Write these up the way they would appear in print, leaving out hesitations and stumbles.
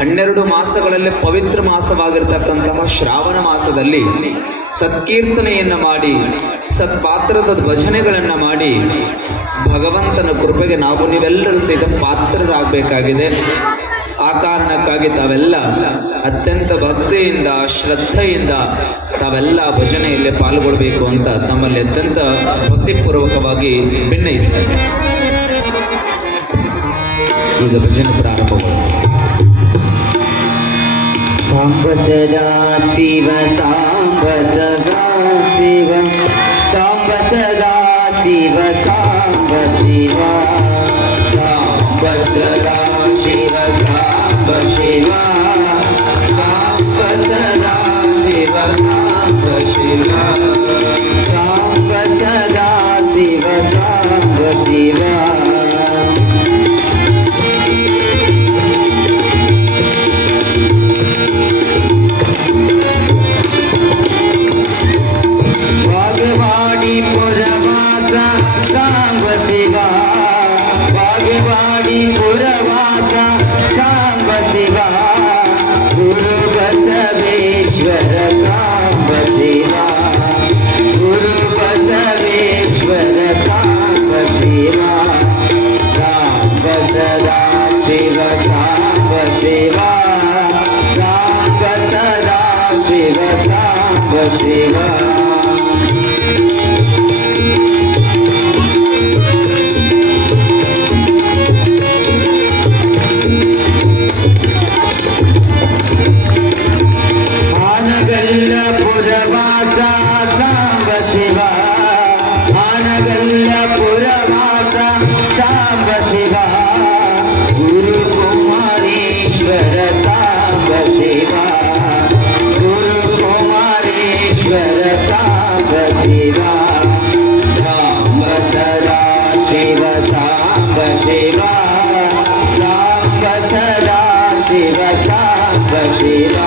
12 ಮಾಸಗಳಲ್ಲಿ ಪವಿತ್ರ ಮಾಸವಾಗಿರ್ತಕ್ಕಂತಹ ಶ್ರಾವಣ ಮಾಸದಲ್ಲಿ ಸತ್ಕೀರ್ತನೆಯನ್ನು ಮಾಡಿ ಸತ್ಪಾತ್ರದ ಭಜನೆಗಳನ್ನು ಮಾಡಿ ಭಗವಂತನ ಕೃಪೆಗೆ ನಾವು ನೀವೆಲ್ಲರೂ ಸಹಿತ ಪಾತ್ರರಾಗಬೇಕಾಗಿದೆ. ಆ ಕಾರಣಕ್ಕಾಗಿ ತಾವೆಲ್ಲ ಅತ್ಯಂತ ಭಕ್ತಿಯಿಂದ ಶ್ರದ್ಧೆಯಿಂದ ತಾವೆಲ್ಲ ಭಜನೆಯಲ್ಲಿ ಪಾಲ್ಗೊಳ್ಬೇಕು ಅಂತ ತಮ್ಮಲ್ಲಿ ಅತ್ಯಂತ ಭಕ್ತಿಪೂರ್ವಕವಾಗಿ ಭಿನ್ನಯಿಸ್ತಾರೆ. ಈಗ ಭಜನೆ ಪ್ರಾರಂಭವಾಗಿದೆ. ಸಾಂಬ ಸದಾ ಶಿವ ಸಾಂಬ ಸದಾ ಶಿವ ಸಾಂಬ ಸದಾ ಶಿವ ಸಾಂಬ ಶಿವ ಸಾಂಬ ಸದಾ ಶಿವ ಸಾಂಬ ಶಿವ ಸಾಂಬ ಸದಾ ಶಿವ ಸಾಂಬ ಶಿವ ಸಾಂಬ ಸದಾ ಶಿವ ಸಾಂಬ ಶಿವ पुरवासा सांब शिवा गुरु बसवेश्वर सांब शिवा गुरु बसवेश्वर सांब शिवा सांब सदा शिव सांब शिवा सांब सदा शिव सांब शिवा सांब शिवा गुरु कुमारेश्वर सांब शिवा गुरु कुमारेश्वर सांब शिवा सांब सदा शिव सांब शिवा सांब सदा शिव सांब शिवा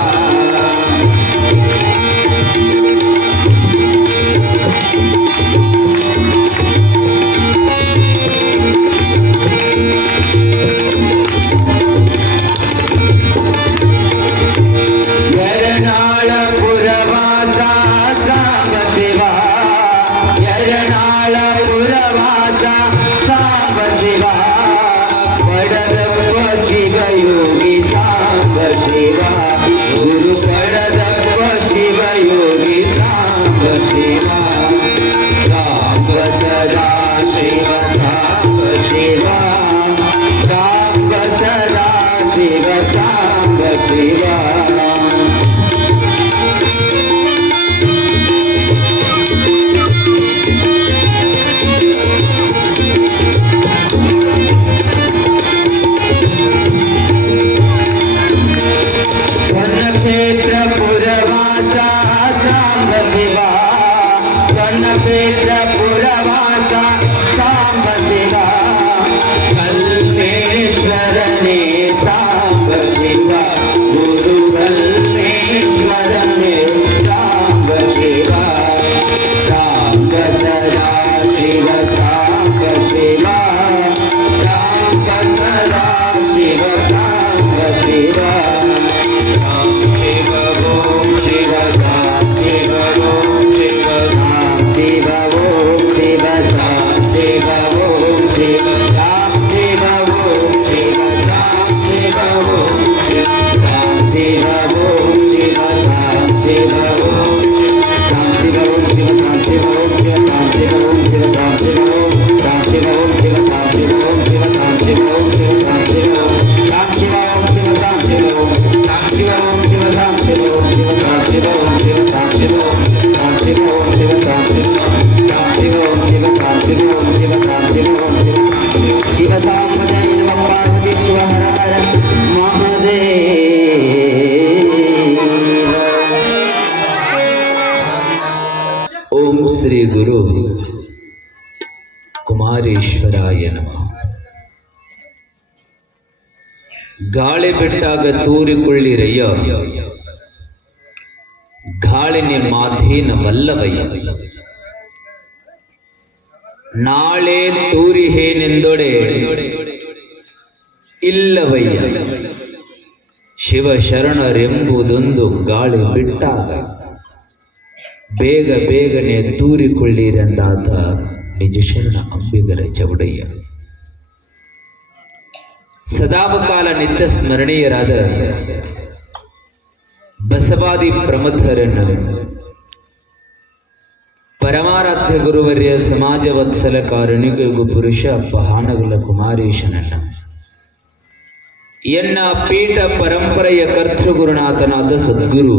ಶ್ರೀ ಗುರು ಕುಮಾರೇಶ್ವರಾಯ ನಮಃ. ಗಾಳಿ ಬಿಟ್ಟಾಗ ತೂರಿಕೊಳ್ಳಿರಯ್ಯ, ಗಾಳಿನಿ ಮಾಧೀನವಲ್ಲವಯ್ಯ. ನಾಳೆ ತೂರಿಹೇನೆಂದೊಡೆ ಇಲ್ಲವಯ್ಯ, ಶಿವ ಶರಣರೆಂಬುದೊಂದು ಗಾಳಿ ಬಿಟ್ಟಾಗ ಬೇಗ ಬೇಗನೆ ತೂರಿಕೊಳ್ಳಿರೆಂದಾತ ನಿಜ ಶರಣ ಅಂಬಿಗರ ಚೌಡಯ್ಯ. ಸದಾವಕಾಲ ನಿತ್ಯ ಸ್ಮರಣೀಯರಾದ ಬಸವಾದಿ ಪ್ರಮಥರನ್ನು, ಪರಮಾರಾಧ್ಯ ಗುರುವರ್ಯ ಸಮಾಜ ವತ್ಸಲ ಕಾರುಣಿಗೂ ಪುರುಷ ಪಹಾನಗುಲ ಕುಮಾರೇಶನನ್ನ, ಎನ್ನ ಪೀಠ ಪರಂಪರೆಯ ಕರ್ತೃಗುರುನಾಥನಾದ ಸದ್ಗುರು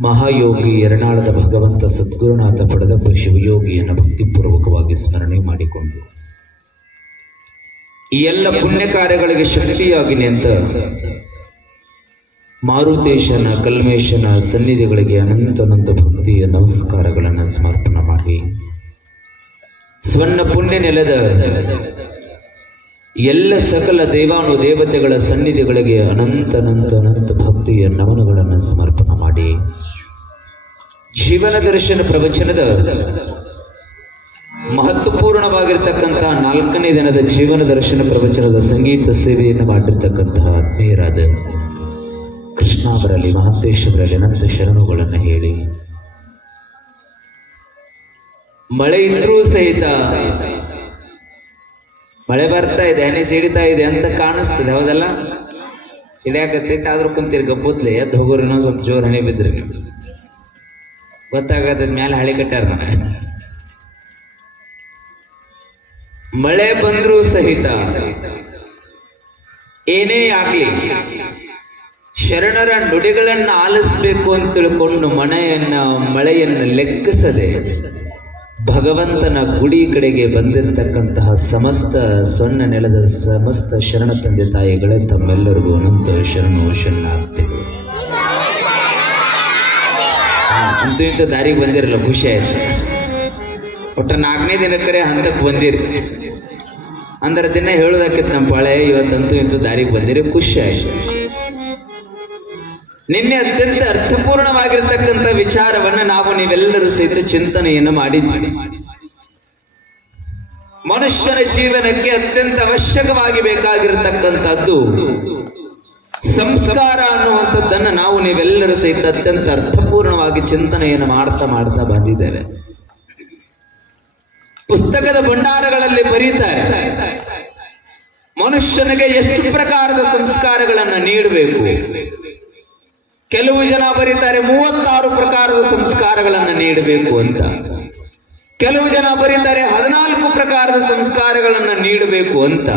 ಮಹಾಯೋಗಿ ಯರನಾಳದ ಭಗವಂತ ಸದ್ಗುರುನಾಥ ಪಡೆದಪ್ಪ ಶಿವಯೋಗಿಯನ್ನು ಭಕ್ತಿಪೂರ್ವಕವಾಗಿ ಸ್ಮರಣೆ ಮಾಡಿಕೊಂಡು ಈ ಎಲ್ಲ ಪುಣ್ಯ ಕಾರ್ಯಗಳಿಗೆ ಶಕ್ತಿಯಾಗಿ ನಿಂತ ಮಾರುತೇಶನ ಕಲ್ಮೇಶನ ಸನ್ನಿಧಿಗಳಿಗೆ ಅನಂತ ಭಕ್ತಿಯ ನಮಸ್ಕಾರಗಳನ್ನು ಸಮರ್ಪಣೆ ಮಾಡಿ ಸ್ವರ್ಣ ಪುಣ್ಯ ನೆಲದ ಎಲ್ಲ ಸಕಲ ದೇವಾನು ದೇವತೆಗಳ ಸನ್ನಿಧಿಗಳಿಗೆ ಅನಂತ ಭಕ್ತಿಯ ನಮನಗಳನ್ನು ಸಮರ್ಪಣೆ ಮಾಡಿ ಜೀವನ ದರ್ಶನ ಪ್ರವಚನದ ಮಹತ್ವಪೂರ್ಣವಾಗಿರ್ತಕ್ಕಂತಹ 4ನೇ ದಿನದ ಜೀವನ ದರ್ಶನ ಪ್ರವಚನದ ಸಂಗೀತ ಸೇವೆಯನ್ನು ಮಾಡಿರ್ತಕ್ಕಂತಹ ಆತ್ಮೀಯರಾದ ಕೃಷ್ಣಾವರಲ್ಲಿ ಮಹಂತೇಶ್ವರಲ್ಲಿ ಅನಂತ ಶರಣುಗಳನ್ನು ಹೇಳಿ, ಮಳೆ ಇದ್ರೂ ಸಹಿತ ಮಳೆ ಬರ್ತಾ ಇದೆ, ಹನಿ ಸಿಡಿತಾ ಇದೆ ಅಂತ ಕಾಣಿಸ್ತದೆ, ಹೌದಲ್ಲ? ಸಿಡಿಯಾಕತ್ತೈತೆ ಆದ್ರೂ ಕುಂತೀರಿ ಗಪ್ಪುತ್ಲೆ, ಎದ್ದು ಹೋಗೋರು ಇನ್ನೊಂದು ಸ್ವಲ್ಪ ಜೋರು ಹನಿ ಬಿದ್ರಿ ನೀವು ಗೊತ್ತಾಗದ ಮ್ಯಾಲೆ ಹಳಿ ಕಟ್ಟಾರ. ಮಳೆ ಬಂದ್ರೂ ಸಹಿತ ಏನೇ ಆಗ್ಲಿ ಶರಣರ ನುಡಿಗಳನ್ನು ಆಲಿಸ್ಬೇಕು ಅಂತ ತಿಳ್ಕೊಂಡು ಮಳೆಯನ್ನು ಲೆಕ್ಕಿಸದೆ ಭಗವಂತನ ಗುಡಿ ಕಡೆಗೆ ಬಂದಿರತಕ್ಕಂತಹ ಸಮಸ್ತ ಸೊನ್ನ ನೆಲದ ಸಮಸ್ತ ಶರಣ ತಂದೆ ತಾಯಿಗಳೇ ತಮ್ಮೆಲ್ಲರಿಗೂ ಅನಂತ ಶರಣಾರ್ಥಿಗಳು. ಅಂತೂ ಇಂಥ ದಾರಿಗೆ ಬಂದಿರಲ್ಲ, ಖುಷಿ ಆಯ್ತು. ಒಟ್ಟ 4ನೇ ದಿನಕ್ಕರೆ ಹಂತಕ್ಕೆ ಬಂದಿರಿ ಅಂದ್ರೆ ದಿನ ಹೇಳೋದಾಕಿತ್ತು ನಮ್ಮ ಪಾಳೆ, ಇವತ್ತಂತೂ ಇಂಥ ದಾರಿಗೆ ಬಂದಿರಿ, ಖುಷಿ ಆಯ್ತು. ನಿನ್ನೆ ಅತ್ಯಂತ ಅರ್ಥಪೂರ್ಣವಾಗಿರ್ತಕ್ಕಂಥ ವಿಚಾರವನ್ನು ನಾವು ನೀವೆಲ್ಲರೂ ಸಹಿತ ಚಿಂತನೆಯನ್ನು ಮಾಡಿದ್ವಿ. ಮನುಷ್ಯನ ಜೀವನಕ್ಕೆ ಅತ್ಯಂತ ಅವಶ್ಯಕವಾಗಿ ಬೇಕಾಗಿರತಕ್ಕಂಥದ್ದು ಸಂಸ್ಕಾರ ಅನ್ನುವಂಥದ್ದನ್ನು ನಾವು ನೀವೆಲ್ಲರೂ ಸಹಿತ ಅತ್ಯಂತ ಅರ್ಥಪೂರ್ಣವಾಗಿ ಚಿಂತನೆಯನ್ನು ಮಾಡ್ತಾ ಬಂದಿದ್ದೇವೆ. ಪುಸ್ತಕದ ಭಂಡಾರಗಳಲ್ಲಿ ಬರೀತಾರೆ ಮನುಷ್ಯನಿಗೆ ಎಷ್ಟು ಪ್ರಕಾರದ ಸಂಸ್ಕಾರಗಳನ್ನು ನೀಡಬೇಕು. ಕೆಲವು ಜನ ಬರೀತಾರೆ 36 ಪ್ರಕಾರದ ಸಂಸ್ಕಾರಗಳನ್ನು ನೀಡಬೇಕು ಅಂತ, ಕೆಲವು ಜನ ಬರೀತಾರೆ 14 ಪ್ರಕಾರದ ಸಂಸ್ಕಾರಗಳನ್ನು ನೀಡಬೇಕು ಅಂತ.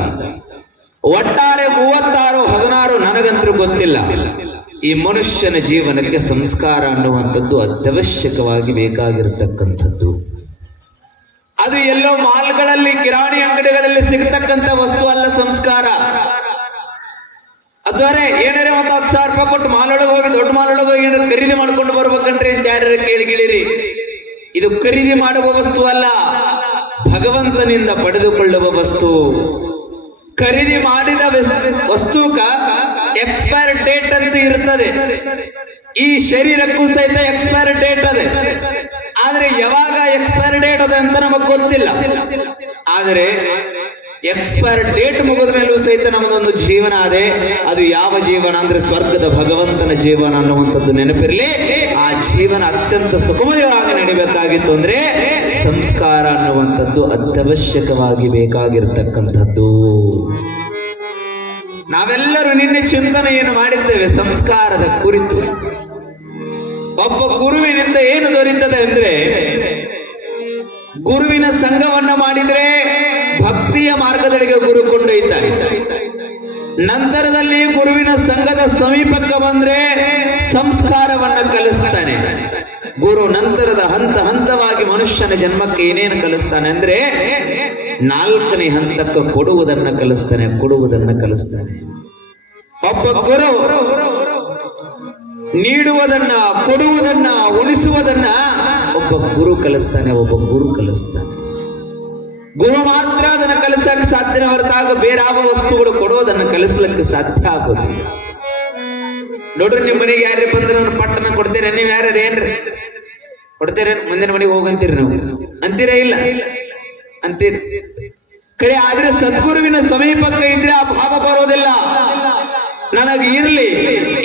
ಒಟ್ಟಾರೆ 36 16 ನನಗಂತೂ ಗೊತ್ತಿಲ್ಲ. ಈ ಮನುಷ್ಯನ ಜೀವನಕ್ಕೆ ಸಂಸ್ಕಾರ ಅನ್ನುವಂಥದ್ದು ಅತ್ಯವಶ್ಯಕವಾಗಿ ಬೇಕಾಗಿರತಕ್ಕಂಥದ್ದು. ಅದು ಎಲ್ಲೋ ಮಾಲ್ಗಳಲ್ಲಿ ಕಿರಾಣಿ ಅಂಗಡಿಗಳಲ್ಲಿ ಸಿಗತಕ್ಕಂಥ ವಸ್ತು ಅಲ್ಲ ಸಂಸ್ಕಾರ. ಅಥವಾ ಏನಾರೇ 10,000 ರೂಪಾಯಿ ಕೊಟ್ಟು ಮಾಲೊಳಗೆ ಹೋಗಿ ದೊಡ್ಡ ಮಾಲೊಳಗೆ ಹೋಗಿ ಏನಾರು ಖರೀದಿ ಮಾಡ್ಕೊಂಡು ಬರ್ಬೇಕಂದ್ರೆ ಅಂತ ಯಾರ್ಯಾರು ಕೇಳಿಗಿಳಿರಿ. ಇದು ಖರೀದಿ ಮಾಡುವ ವಸ್ತು ಅಲ್ಲ, ಭಗವಂತನಿಂದ ಪಡೆದುಕೊಳ್ಳುವ ವಸ್ತು. ಖರೀದಿ ಮಾಡಿದ ವಸ್ತುಕ ಎಕ್ಸ್ಪೈರ್ ಡೇಟ್ ಅಂತ ಇರ್ತದೆ. ಈ ಶರೀರಕ್ಕೂ ಸಹಿತ ಎಕ್ಸ್ಪೈರ್ ಡೇಟ್ ಅದೇ, ಆದ್ರೆ ಯಾವಾಗ ಎಕ್ಸ್ಪೈರ್ ಡೇಟ್ ಅದ ಅಂತ ನಮಗ್ ಗೊತ್ತಿಲ್ಲ. ಆದರೆ ಎಕ್ಸ್ಪೈರ್ ಡೇಟ್ ಮುಗಿದ ಮೇಲೂ ಸಹಿತ ನಮ್ಮದೊಂದು ಜೀವನ ಅದೇ. ಅದು ಯಾವ ಜೀವನ ಅಂದ್ರೆ ಸ್ವರ್ಗದ ಭಗವಂತನ ಜೀವನ ಅನ್ನುವಂಥದ್ದು ನೆನಪಿರಲಿ. ಆ ಜೀವನ ಅತ್ಯಂತ ಸುಖಮಯವಾಗಿ ನಡಿಬೇಕಾಗಿತ್ತು ಅಂದ್ರೆ ಸಂಸ್ಕಾರ ಅನ್ನುವಂಥದ್ದು ಅತ್ಯವಶ್ಯಕವಾಗಿ ಬೇಕಾಗಿರ್ತಕ್ಕಂಥದ್ದು. ನಾವೆಲ್ಲರೂ ನಿನ್ನೆ ಚಿಂತನೆಯನ್ನು ಮಾಡಿದ್ದೇವೆ ಸಂಸ್ಕಾರದ ಕುರಿತು. ಒಬ್ಬ ಗುರುವಿನಿಂದ ಏನು ದೊರೀತದೆ ಅಂದ್ರೆ, ಗುರುವಿನ ಸಂಘವನ್ನ ಮಾಡಿದ್ರೆ ಭಕ್ತಿಯ ಮಾರ್ಗದೆಡೆಗೆ ಗುರು ಕೊಂಡೊಯ್ತಾನೆ. ನಂತರದಲ್ಲಿ ಗುರುವಿನ ಸಂಘದ ಸಮೀಪಕ್ಕೆ ಬಂದ್ರೆ ಸಂಸ್ಕಾರವನ್ನ ಕಲಿಸ್ತಾನೆ ಗುರು. ನಂತರದ ಹಂತವಾಗಿ ಮನುಷ್ಯನ ಜನ್ಮಕ್ಕೆ ಏನೇನು ಕಲಿಸ್ತಾನೆ ಅಂದ್ರೆ 4ನೇ ಹಂತಕ್ಕೆ ಕೊಡುವುದನ್ನ ಕಲಿಸ್ತಾನೆ. ಒಬ್ಬ ಗುರು ನೀಡುವುದನ್ನ, ಕೊಡುವುದನ್ನ, ಉಳಿಸುವುದನ್ನ ಒಬ್ಬ ಗುರು ಕಲಿಸ್ತಾನೆ. ಗುರು ಮಾತ್ರ ಅದನ್ನು ಕಲಿಸಕ್ಕೆ ಸಾಧ್ಯನ ಹೊರತಾಗ ಬೇರೆ ಯಾವ ವಸ್ತುಗಳು ಕೊಡೋದನ್ನು ಕಲಿಸ್ಲಿಕ್ಕೆ ಸಾಧ್ಯ ಆಗೋದಿಲ್ಲ. ನೋಡ್ರಿ, ನಿಮ್ ಮನೆಗೆ ಯಾರೇ ಬಂದ್ರೆ ನಾನು ಪಟ್ಟಣ ಕೊಡ್ತೀರ, ನೀವ್ ಯಾರು ಏನ್ರಿ ಕೊಡ್ತೀರ? ಮುಂದಿನ ಮನೆಗೆ ಹೋಗಂತೀರಿ, ನಾವು ಅಂತೀರೇ? ಇಲ್ಲ ಅಂತೀರಿ ಕೈ. ಆದ್ರೆ ಸದ್ಗುರುವಿನ ಸಮೀಪಕ್ಕೆ ಇದ್ರೆ ಆ ಭಾವ ಬರೋದಿಲ್ಲ. ನನಗೆ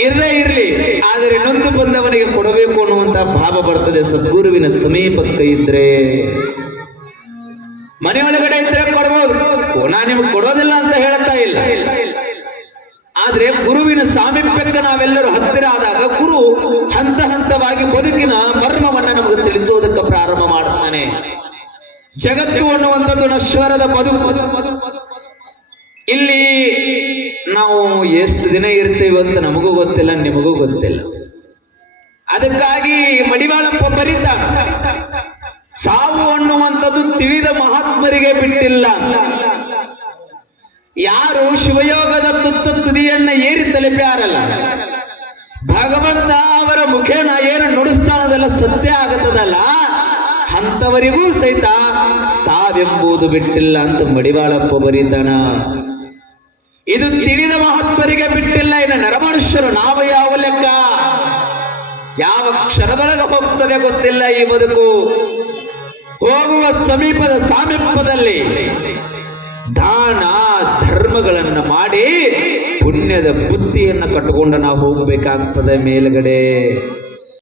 ಇರದೇ ಇರ್ಲಿ, ಆದರೆ ನೊಂದು ಬಂದವನಿಗೆ ಕೊಡಬೇಕು ಅನ್ನುವಂತ ಭಾವ ಬರ್ತದೆ. ಸದ್ಗುರುವಿನ ಸಮೀಪಕ್ಕೆ ಇದ್ರೆ, ಮನೆಯೊಳಗಡೆ ಇದ್ರೆ ಕೊಡಬಹುದು, ನಾ ನಿಮಗೆ ಕೊಡೋದಿಲ್ಲ ಅಂತ ಹೇಳ್ತಾ ಇಲ್ಲ. ಆದ್ರೆ ಗುರುವಿನ ಸಾಮೀಪ್ಯಕ್ಕೆ ನಾವೆಲ್ಲರೂ ಹತ್ತಿರ ಆದಾಗ ಗುರು ಹಂತ ಹಂತವಾಗಿ ಬದುಕಿನ ಮರ್ಮವನ್ನ ನಮಗೆ ತಿಳಿಸೋದಕ್ಕೆ ಪ್ರಾರಂಭ ಮಾಡುತ್ತಾನೆ. ಜಗತ್ತು ಅನ್ನುವಂಥದ್ದು ನಶ್ವರದ ಬದುಕು. ಇಲ್ಲಿ ನಾವು ಎಷ್ಟು ದಿನ ಇರ್ತೀವಿ ಅಂತ ನಮಗೂ ಗೊತ್ತಿಲ್ಲ, ನಿಮಗೂ ಗೊತ್ತಿಲ್ಲ. ಅದಕ್ಕಾಗಿ ಮಡಿವಾಳಪ್ಪ ಬರೀತಾನೆ, ಸಾವು ಅನ್ನುವಂಥದ್ದು ತಿಳಿದ ಮಹಾತ್ಮರಿಗೆ ಬಿಟ್ಟಿಲ್ಲ. ಯಾರು ಶಿವಯೋಗದ ತುದಿಯನ್ನ ಏರಿ ತಲುಪ್ಯಾರಲ್ಲ, ಭಗವಂತ ಅವರ ಮುಖೇನ ಏನು ನುಡಿಸ್ತಾನದೆಲ್ಲ ಸತ್ಯ ಆಗತ್ತದಲ್ಲ, ಅಂಥವರಿಗೂ ಸಹಿತ ಸಾವೆಂಬುದು ಬಿಟ್ಟಿಲ್ಲ ಅಂತ ಮಡಿವಾಳಪ್ಪ ಬರೀತಾನ. ಇದು ತಿಳಿದ ಮಹಾತ್ಮರಿಗೆ ಬಿಟ್ಟಿಲ್ಲ. ಇನ್ನು ನರಮನುಷ್ಯರು ನಾವು ಯಾವ ಲೆಕ್ಕ, ಯಾವ ಕ್ಷಣದೊಳಗೆ ಹೋಗ್ತದೆ ಗೊತ್ತಿಲ್ಲ ಈ ಬದುಕು. ಹೋಗುವ ಸಾಮೀಪ್ಯದಲ್ಲಿ ದಾನ ಧರ್ಮಗಳನ್ನು ಮಾಡಿ ಪುಣ್ಯದ ಬುದ್ಧಿಯನ್ನು ಕಟ್ಟಿಕೊಂಡು ನಾವು ಹೋಗ್ಬೇಕಾಗ್ತದೆ ಮೇಲ್ಗಡೆ.